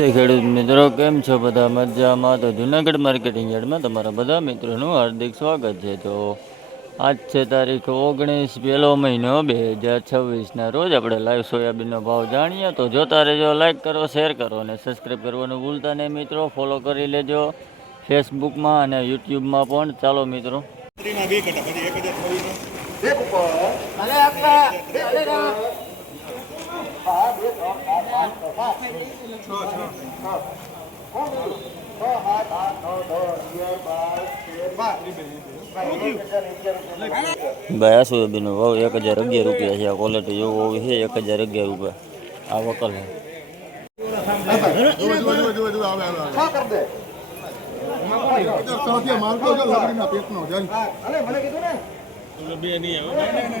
નમસ્તે ખેડૂત મિત્રો કેમ છો બધા? મજામાં? તો જુનાગઢ માર્કેટિંગ યાર્ડમાં તમારા બધા મિત્રોનું હાર્દિક સ્વાગત છે. તો આજ છે તારીખ ઓગણીસ પહેલો મહિનો બે હજાર છવ્વીસના રોજ આપણે લાઈવ સોયાબીનનો ભાવ જાણીએ. તો જોતા રહેજો લાઈક કરો શેર કરો અને સબસ્ક્રાઈબ કરવાનું ભૂલતા નહીં મિત્રો. ફોલો કરી લેજો ફેસબુકમાં અને યુટ્યુબમાં પણ. ચાલો મિત્રો. બે કટા એક ભાઈ સોયાબીનનો ભાવ એક હજાર અગિયાર રૂપિયા છે. આ ક્વોલિટી જેવું હોવી છે એક હજાર અગિયાર રૂપિયા. આ વકલ છે. બે નહીં આવે.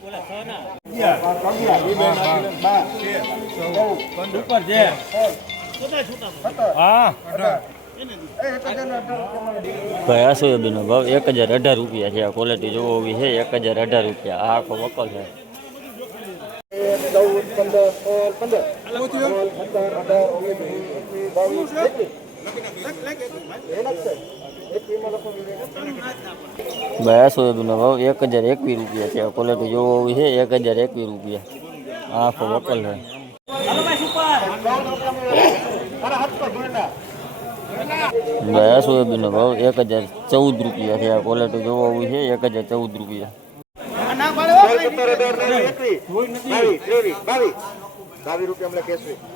આ સોયાબીનનો ભાવ? એક હજાર અઢાર રૂપિયા છે આ ક્વોલિટી જોવો બી છે, એક હજાર અઢાર રૂપિયા. આ આખો વકલ છે. પંદર સોળ પંદર સોળ સત્તર અઢાર ઓગણીસ વીસ બાવીસ એકવીસ એ લખશે એકવીસમાં લખો ભાઈ આ સોયાબીનનો ભાવ એક હજાર એકવીસ રૂપિયા છે આ ક્વોલિટી જોવો હોવી છે એક હજાર એકવીસ રૂપિયા આ આખો વકલ છે અરે હટકો જોઈના ભાઈ આ સોયાબીનનો ભાવ એક હજાર ચૌદ રૂપિયા છે આ ક્વોલિટી જોવો હોવી છે એક હજાર ચૌદ રૂપિયા સોળ સત્તર અઢાર ઓગણીસ એકવીસ બાવીસ ત્રેવીસ બાવીસ બાવીસ રૂપિયા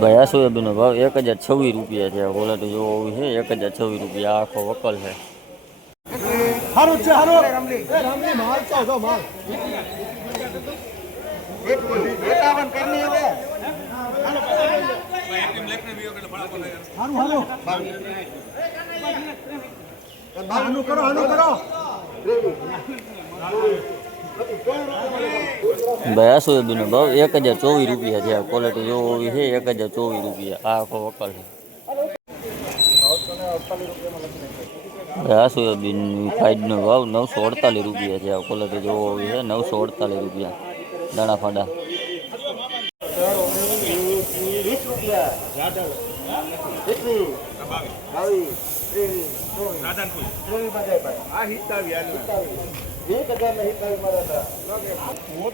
ભાઈ આ સોયાબીનનો ભાવ? એક હજાર છવ્વીસ રૂપિયા છે. તો જોવો છે એક હજાર છવ્વીસ રૂપિયા. આખો વકલ છે. સારું છે સારું રમલી રમલી માલ તો માલ. એકાવન કરની હવે. હારું હારું. કરો આનું કરો. ભાઈ, આ સોયાબીનનો ભાવ એક હજાર ચોવીસ રૂપિયા છે. આ ક્વોલિટી હોવી છે, એક હજાર ચોવીસ રૂપિયા. આ આખો વકલ છે. આ સોયાબીનની ફાઈડનો ભાવ નવસો અડતાલીસ રૂપિયા છે. આ ક્વોલિટી હોવી છે, નવસો અડતાલીસ રૂપિયા. દાણા ફાડા. રૂપિયા. એકવીસ બાવીસ ત્રેવીસ ચોવીસ ચોવીસ બધાય ભાઈ એક હજાર ને હિતાવી મારા હતા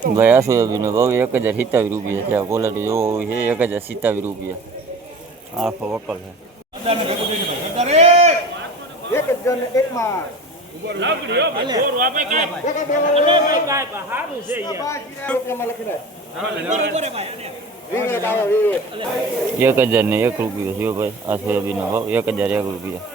ભાઈ આ સોયાબીનનો ભાવ એક હજાર સિત્તાવીસ રૂપિયા છે આ ક્વોલિટી જોવો હોવી છે એક હજાર સિત્તાવીસ રૂપિયા આ આખો વકલ છે એક હજાર ને એક માં રૂપિયામાં લખી દે વિવેક આવે વિવેક એક હજાર ને એક રૂપિયો થયો ભાઈ આ સોયાબીનનો ભાવ એક હજાર એક રૂપિયા આ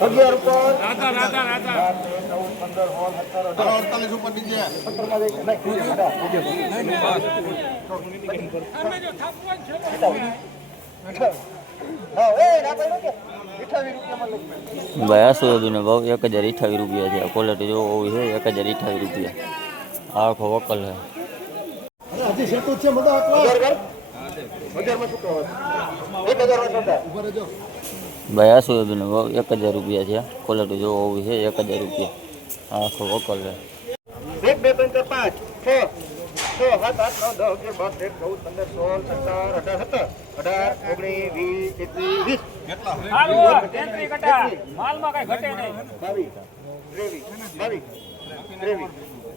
અગિયાર ઉપર અડતાલીસ ઉપર ડીજે સત્તરમાં જઈ નહીં, કૂદી કાઢા, કૂદી, કૂદી. હા, એ ના પાડ્યું કે? અઠાવીસ રૂપિયામાં લખી ભાઈ આ સોયાબીનનો ભાવ એક હજાર અઠાવીસ રૂપિયા છે આ ક્વોલિટી જો હોવી છે એક હજાર અઠાવીસ રૂપિયા આ આખો વકલ છે હજી સેટું જ છે મોટો આટલો હજાર કર હજારમાં શું કહો એક હજારમાં છોટા ઉભા રહેજો ભાઈ આ સોયાબીનનો ભાવ એક હજાર રૂપિયા છે. ક્વોલિટી જોવો હોવી છે એક હજાર રૂપિયા. આખો વકલ છે. એક બે ત્રણ પાંચ છ છ સાત આઠ નવ દસ અગિયાર બાર તેર ચૌદ પંદર સોળ સત્તર અઢાર સત્તર અઢાર ઓગણીસ વીસ એકવીસ વીસ. બાવીસ ત્રેવીસ બાવીસ ત્રેવીસ.